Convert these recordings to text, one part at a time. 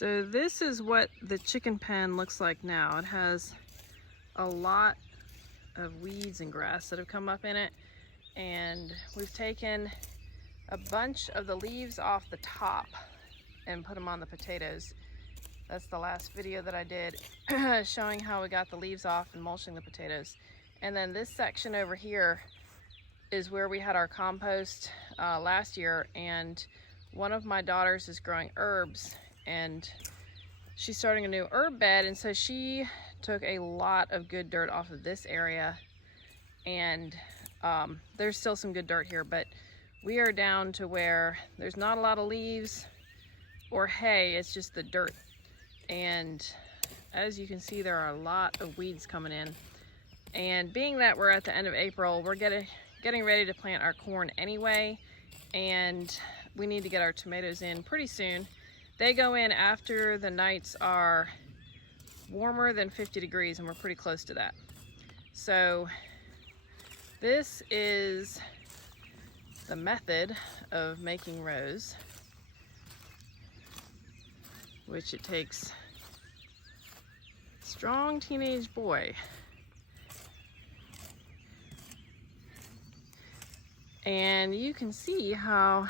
So this is what the chicken pen looks like now. It has a lot of weeds and grass that have come up in it, and we've taken a bunch of the leaves off the top and put them on the potatoes. That's the last video that I did showing how we got the leaves off and mulching the potatoes. And then this section over here is where we had our compost last year, and one of my daughters is growing herbs and she's starting a new herb bed, and so she took a lot of good dirt off of this area, and there's still some good dirt here, but we are down to where there's not a lot of leaves or hay, it's just the dirt. And as you can see, there are a lot of weeds coming in, and being that we're at the end of April, we're getting ready to plant our corn anyway, and we need to get our tomatoes in pretty soon. They go in after the nights are warmer than 50 degrees, and we're pretty close to that. So this is the method of making rows, which it takes a strong teenage boy. And you can see how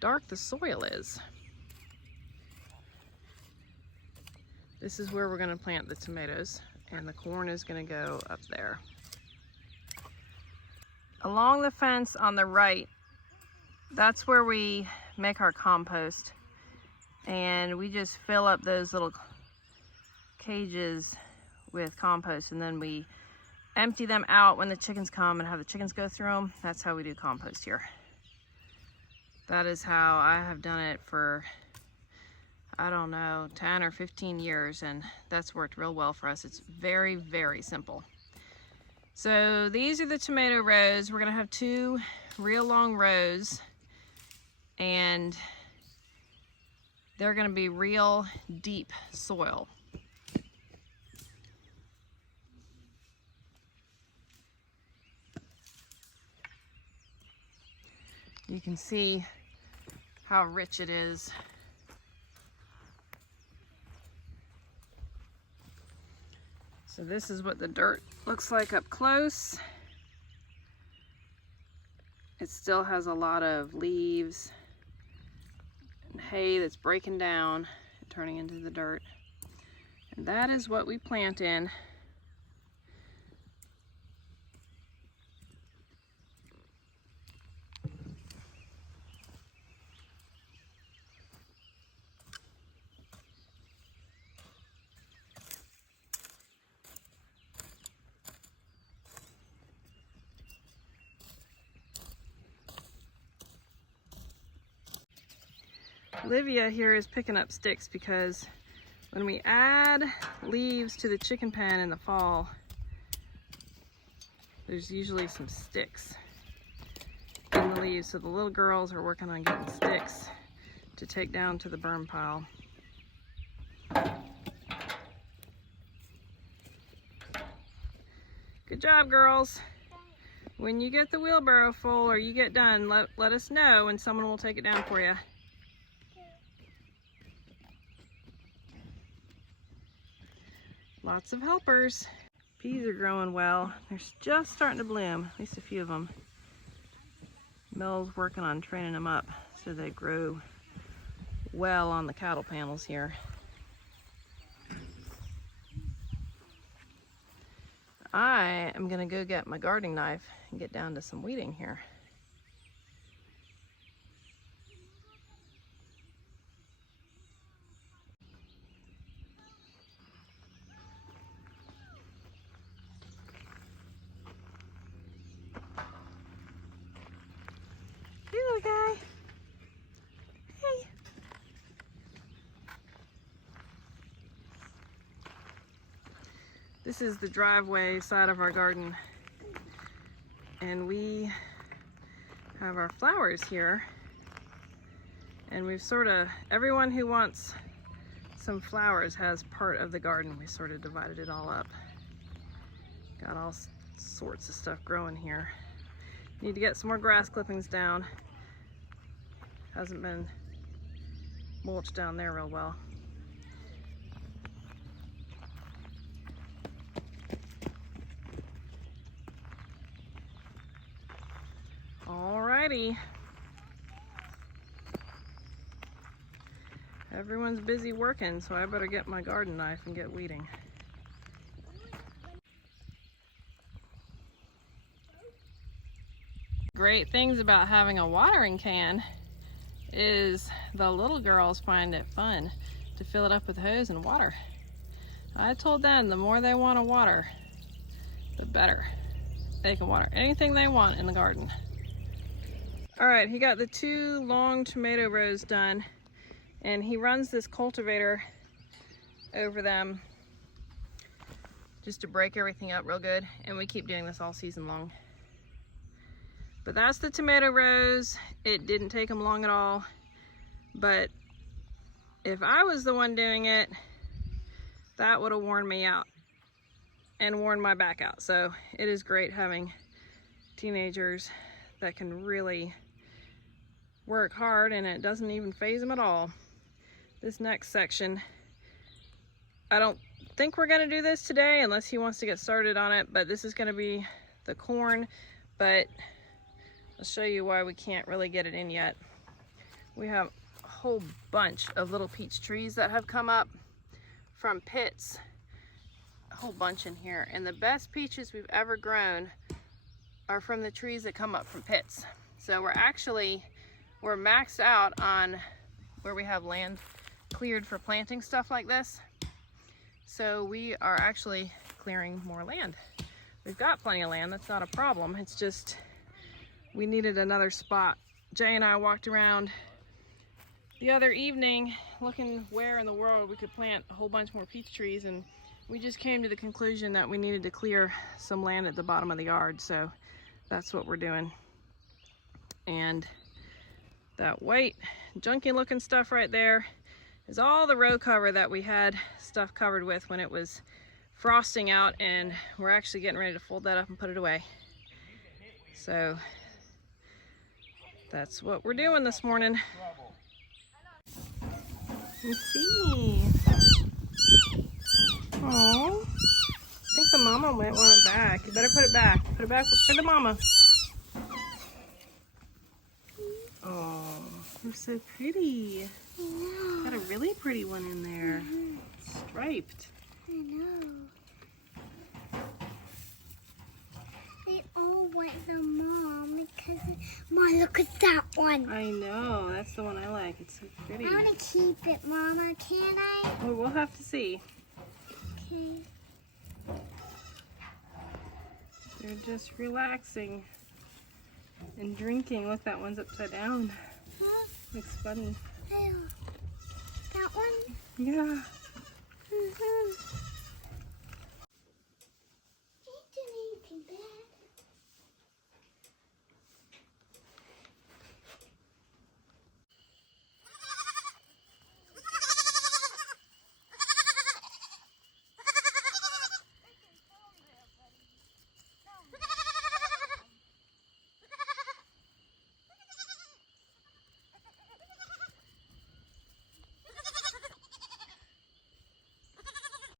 dark the soil is. This is where we're going to plant the tomatoes, and the corn is going to go up there. Along the fence on the right, that's where we make our compost, and we just fill up those little cages with compost, and then we empty them out when the chickens come and have the chickens go through them. That's how we do compost here. That is how I have done it for, I don't know, 10 or 15 years, and that's worked real well for us. It's very, very simple. So these are the tomato rows. We're gonna have 2 real long rows, and they're gonna be real deep soil. You can see how rich it is. So this is what the dirt looks like up close. It still has a lot of leaves and hay that's breaking down and turning into the dirt. And that is what we plant in. Olivia here is picking up sticks because when we add leaves to the chicken pen in the fall, there's usually some sticks in the leaves. So the little girls are working on getting sticks to take down to the burn pile. Good job, girls. When you get the wheelbarrow full or you get done, let us know and someone will take it down for you. Lots of helpers. Peas are growing well. They're just starting to bloom, at least a few of them. Mel's working on training them up so they grow well on the cattle panels here. I am gonna go get my gardening knife and get down to some weeding here. Hey, little guy. Hey. This is the driveway side of our garden, and we have our flowers here, and we've everyone who wants some flowers has part of the garden. We sort of divided it all up. Got all sorts of stuff growing here. Need to get some more grass clippings down. Hasn't been mulch down there real well. Alrighty. Everyone's busy working, so I better get my garden knife and get weeding. Great things about having a watering can is the little girls find it fun to fill it up with hose and water. I told them the more they want to water, the better. They can water anything they want in the garden. All right, he got the 2 long tomato rows done, and he runs this cultivator over them just to break everything up real good, and we keep doing this all season long. But that's the tomato rows. It didn't take them long at all, but if I was the one doing it, that would have worn me out and worn my back out. So it is great having teenagers that can really work hard and it doesn't even faze them at all. This next section, I don't think we're gonna do this today unless he wants to get started on it, but this is gonna be the corn, but I'll show you why we can't really get it in yet. We have a whole bunch of little peach trees that have come up from pits, a whole bunch in here, and the best peaches we've ever grown are from the trees that come up from pits. So we're maxed out on where we have land cleared for planting stuff like this. So we are actually clearing more land. We've got plenty of land, that's not a problem. It's just we needed another spot. Jay and I walked around the other evening looking where in the world we could plant a whole bunch more peach trees, and we just came to the conclusion that we needed to clear some land at the bottom of the yard, so that's what we're doing. And that white junky looking stuff right there is all the row cover that we had stuff covered with when it was frosting out, and we're actually getting ready to fold that up and put it away. So that's what we're doing this morning. Let's see. Oh, I think the mama might want it back. You better put it back. Put it back for the mama. Oh, you're so pretty. I know. Got a really pretty one in there. Striped. I know. They all want the mom because Mom, look at that one. I know, that's the one I like. It's so pretty. I want to keep it, Mama. Can I? Well, we'll have to see. Okay. They're just relaxing and drinking. Look, that one's upside down. Huh? Looks funny. Oh, that one? Yeah. Mm-hmm.